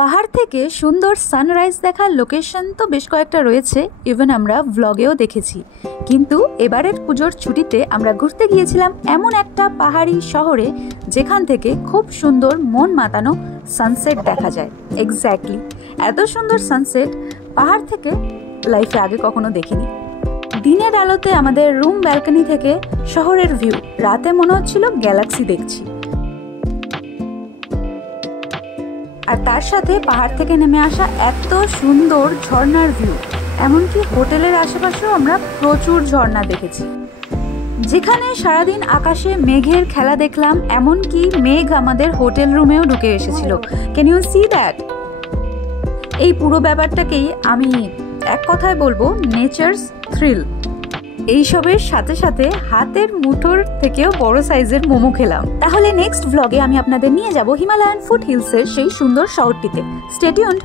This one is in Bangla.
পাহাড় থেকে সুন্দর সানরাইজ দেখার লোকেশন তো বেশ কয়েকটা রয়েছে, ইভেন আমরা ভ্লগেও দেখেছি। কিন্তু এবারের পুজোর ছুটিতে আমরা ঘুরতে গিয়েছিলাম এমন একটা পাহাড়ি শহরে যেখান থেকে খুব সুন্দর মন মাতানো সানসেট দেখা যায়। এক্স্যাক্টলি এত সুন্দর সানসেট পাহাড় থেকে লাইফে আগে কখনো দেখিনি। দিনের আলোতে আমাদের রুম ব্যালকনি থেকে শহরের ভিউ, রাতে মনে হচ্ছিল গ্যালাক্সি দেখছি। আর তার সাথে পাহাড় থেকে নেমে আসা এত সুন্দর ঝর্ণার ভিউ, এমনকি হোটেলের আশেপাশেও আমরা প্রচুর ঝর্ণা দেখেছি, যেখানে সারাদিন আকাশে মেঘের খেলা দেখলাম। এমনকি মেঘ আমাদের হোটেল রুমেও ঢুকে এসেছিল। Can you see that? এই পুরো ব্যাপারটাকেই আমি এক কথায় বলবো নেচারস থ্রিল। এইসবের সাথে সাথে হাতের মুঠোর থেকেও বড় সাইজের মোমো খেলাম। তাহলে নেক্সট ভ্লগে আমি আপনাদের নিয়ে যাব হিমালয়ান ফুট হিলসের সেই সুন্দর শহরটিতে। Stay tuned.